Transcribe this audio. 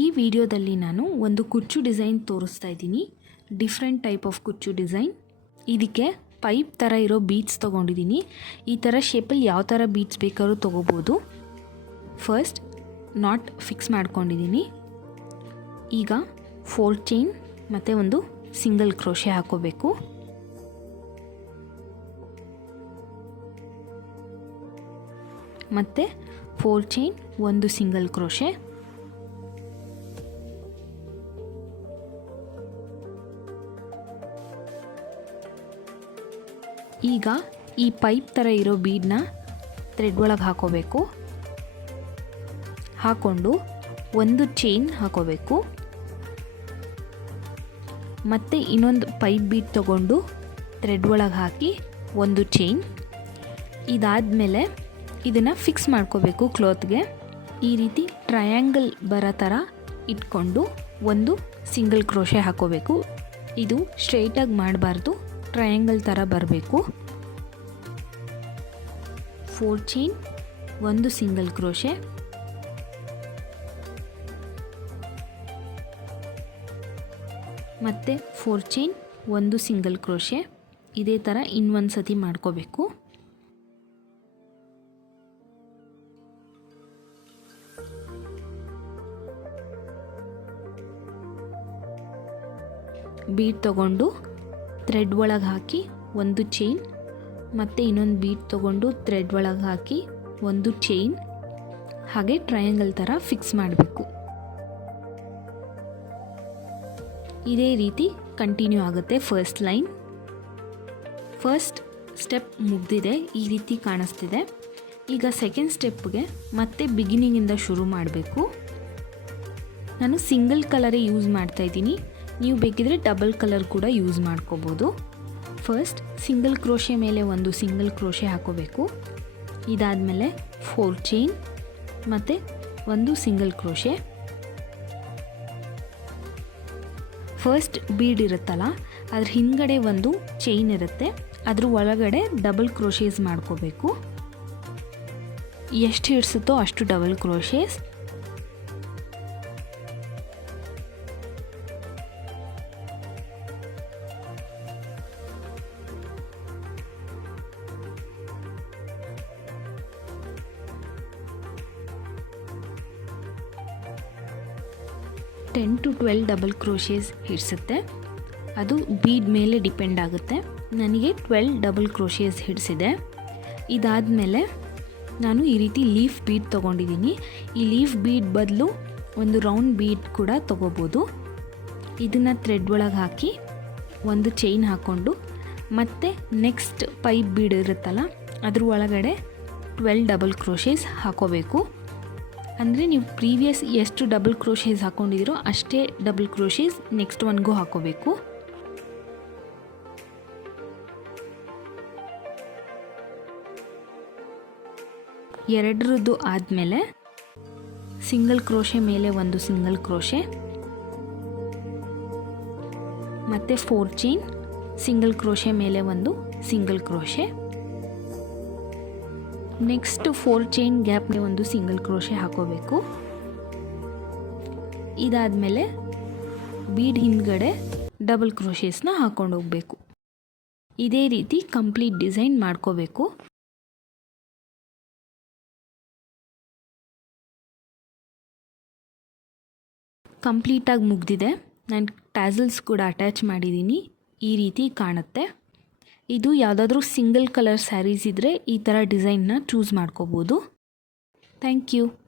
ಈ ವಿಡಿಯೋದಲ್ಲಿ ನಾನು ಒಂದು ಕುಚ್ಚು ಡಿಸೈನ್ ತೋರಿಸ್ತಾ ಇದ್ದೀನಿ. ಡಿಫ್ರೆಂಟ್ ಟೈಪ್ ಆಫ್ ಕುಚ್ಚು ಡಿಸೈನ್. ಇದಕ್ಕೆ ಪೈಪ್ ಥರ ಇರೋ ಬೀಟ್ಸ್ ತೊಗೊಂಡಿದ್ದೀನಿ. ಈ ಥರ ಶೇಪಲ್ಲಿ ಯಾವ ಥರ ಬೀಟ್ಸ್ ಬೇಕಾದ್ರೂ ತೊಗೋಬೋದು. ಫಸ್ಟ್ ನಾಟ್ ಫಿಕ್ಸ್ ಮಾಡ್ಕೊಂಡಿದ್ದೀನಿ. ಈಗ ಫೋರ್ ಚೈನ್ ಮತ್ತು ಒಂದು ಸಿಂಗಲ್ ಕ್ರೋಶೆ ಹಾಕೋಬೇಕು. ಮತ್ತು ಫೋರ್ ಚೈನ್ ಒಂದು ಸಿಂಗಲ್ ಕ್ರೋಶೆ ಈಗ ಈ ಪೈಪ್ ಥರ ಇರೋ ಬೀಡನ್ನ ಥ್ರೆಡ್ ಒಳಗೆ ಹಾಕೋಬೇಕು. ಹಾಕ್ಕೊಂಡು ಒಂದು ಚೈನ್ ಹಾಕೋಬೇಕು. ಮತ್ತು ಇನ್ನೊಂದು ಪೈಪ್ ಬೀಟ್ ತಗೊಂಡು ಥ್ರೆಡ್ ಒಳಗೆ ಹಾಕಿ ಒಂದು ಚೈನ್ ಇದಾದಮೇಲೆ ಇದನ್ನು ಫಿಕ್ಸ್ ಮಾಡ್ಕೋಬೇಕು ಕ್ಲೋತ್ಗೆ ಈ ರೀತಿ ಟ್ರಯಾಂಗಲ್ ಬರೋ ಥರ ಇಟ್ಕೊಂಡು ಒಂದು ಸಿಂಗಲ್ ಕ್ರೋಶೆ ಹಾಕೋಬೇಕು. ಇದು ಸ್ಟ್ರೈಟಾಗಿ ಮಾಡಬಾರ್ದು. ಟ್ರಯಾಂಗಲ್ ಥರ ಬರಬೇಕು. ಫೋರ್ ಚೈನ್ ಒಂದು ಸಿಂಗಲ್ ಕ್ರೋಶೆ ಮತ್ತು ಫೋರ್ ಚೈನ್ ಒಂದು ಸಿಂಗಲ್ ಕ್ರೋಶೆ ಇದೇ ಥರ ಇನ್ನೊಂದು ಸತಿ ಮಾಡ್ಕೋಬೇಕು. ಬೀಟ್ ತಗೊಂಡು ಥ್ರೆಡ್ ಒಳಗೆ ಹಾಕಿ ಒಂದು ಚೈನ್ ಮತ್ತು ಇನ್ನೊಂದು ಬೀಟ್ ತೊಗೊಂಡು ಥ್ರೆಡ್ ಒಳಗೆ ಹಾಕಿ ಒಂದು ಚೈನ್ ಹಾಗೆ ಟ್ರಯಾಂಗಲ್ ಥರ ಫಿಕ್ಸ್ ಮಾಡಬೇಕು. ಇದೇ ರೀತಿ ಕಂಟಿನ್ಯೂ ಆಗುತ್ತೆ ಫಸ್ಟ್ ಲೈನ್ ಫಸ್ಟ್ ಸ್ಟೆಪ್ ಮುಗ್ದಿದೆ, ಈ ರೀತಿ ಕಾಣಿಸ್ತಿದೆ. ಈಗ ಸೆಕೆಂಡ್ ಸ್ಟೆಪ್ಗೆ ಮತ್ತೆ ಬಿಗಿನಿಂಗಿಂದ ಶುರು ಮಾಡಬೇಕು. ನಾನು ಸಿಂಗಲ್ ಕಲರೇ ಯೂಸ್ ಮಾಡ್ತಾ ಇದ್ದೀನಿ. ನೀವು ಬೇಕಿದ್ರೆ ಡಬಲ್ ಕಲರ್ ಕೂಡ ಯೂಸ್ ಮಾಡ್ಕೋಬೋದು. ಫಸ್ಟ್ ಸಿಂಗಲ್ ಕ್ರೋಶೆ ಮೇಲೆ ಒಂದು ಸಿಂಗಲ್ ಕ್ರೋಶೆ ಹಾಕೋಬೇಕು. ಇದಾದಮೇಲೆ ಫೋರ್ ಚೈನ್ ಮತ್ತು ಒಂದು ಸಿಂಗಲ್ ಕ್ರೋಶೆ ಫಸ್ಟ್ ಬೀಡ್ ಇರುತ್ತಲ್ಲ, ಅದ್ರ ಹಿಂದ್ಗಡೆ ಒಂದು ಚೈನ್ ಇರುತ್ತೆ. ಅದ್ರ ಒಳಗಡೆ ಡಬಲ್ ಕ್ರೋಶೇಸ್ ಮಾಡ್ಕೋಬೇಕು. ಎಷ್ಟು ಹಿಡಿಸುತ್ತೋ ಅಷ್ಟು double crochets ten to twelve double crochets ಹಿಡಿಸುತ್ತೆ. ಅದು ಬೀಡ್ ಮೇಲೆ ಡಿಪೆಂಡ್ ಆಗುತ್ತೆ. ನನಗೆ ಟ್ವೆಲ್ ಡಬಲ್ ಕ್ರೋಶೇಸ್ ಹಿಡಿಸಿದೆ. ಇದಾದಮೇಲೆ ನಾನು ಈ ರೀತಿ ಲೀಫ್ ಬೀಡ್ ತೊಗೊಂಡಿದ್ದೀನಿ. ಈ ಲೀಫ್ ಬೀಡ್ ಬದಲು ಒಂದು ರೌಂಡ್ ಬೀಡ್ ಕೂಡ ತೊಗೋಬೋದು. ಇದನ್ನು ಥ್ರೆಡ್ ಒಳಗೆ ಹಾಕಿ ಒಂದು ಚೈನ್ ಹಾಕ್ಕೊಂಡು ಮತ್ತು ನೆಕ್ಸ್ಟ್ ಪೈಪ್ ಬೀಡ್ ಇರುತ್ತಲ್ಲ, ಅದ್ರ ಒಳಗಡೆ ಟ್ವೆಲ್ ಡಬಲ್ ಕ್ರೋಶೇಸ್ ಹಾಕೋಬೇಕು. ಅಂದರೆ ನೀವು ಪ್ರೀವಿಯಸ್ ಎಷ್ಟು ಡಬಲ್ ಕ್ರೋಷೀಸ್ ಹಾಕ್ಕೊಂಡಿದ್ದೀರೋ ಅಷ್ಟೇ ಡಬಲ್ ಕ್ರೋಶೇಸ್ ನೆಕ್ಸ್ಟ್ ಒನ್ಗೂ ಹಾಕೋಬೇಕು. ಎರಡರದ್ದು ಆದಮೇಲೆ ಸಿಂಗಲ್ ಕ್ರೋಷೆ ಮೇಲೆ ಒಂದು ಸಿಂಗಲ್ ಕ್ರೋಷೆ ಮತ್ತು ಫೋರ್ ಚೈನ್, ಸಿಂಗಲ್ ಕ್ರೋಷೆ ಮೇಲೆ ಒಂದು single crochet. Next four chain ಗ್ಯಾಪ್ಗೆ ಒಂದು ಸಿಂಗಲ್ ಕ್ರೋಶೆ ಹಾಕೋಬೇಕು. ಇದಾದಮೇಲೆ ಬೀಡ್ ಹಿಂದ್ಗಡೆ ಡಬಲ್ ಕ್ರೋಶೇಸ್ನ ಹಾಕೊಂಡು ಹೋಗಬೇಕು. ಇದೇ ರೀತಿ ಕಂಪ್ಲೀಟ್ ಡಿಸೈನ್ ಮಾಡ್ಕೋಬೇಕು. ಕಂಪ್ಲೀಟಾಗಿ ಮುಗ್ದಿದೆ. ನಾನು ಟ್ಯಾಸಲ್ಸ್ ಕೂಡ ಅಟ್ಯಾಚ್ ಮಾಡಿದ್ದೀನಿ ಈ ರೀತಿ ಕಾಣುತ್ತೆ. ಇದು ಯಾವುದಾದ್ರೂ ಸಿಂಗಲ್ ಕಲರ್ ಸ್ಯಾರೀಸ್ ಇದ್ದರೆ ಈ ಥರ ಡಿಸೈನ್ನ ಚೂಸ್ ಮಾಡ್ಕೋಬೋದು. Thank you.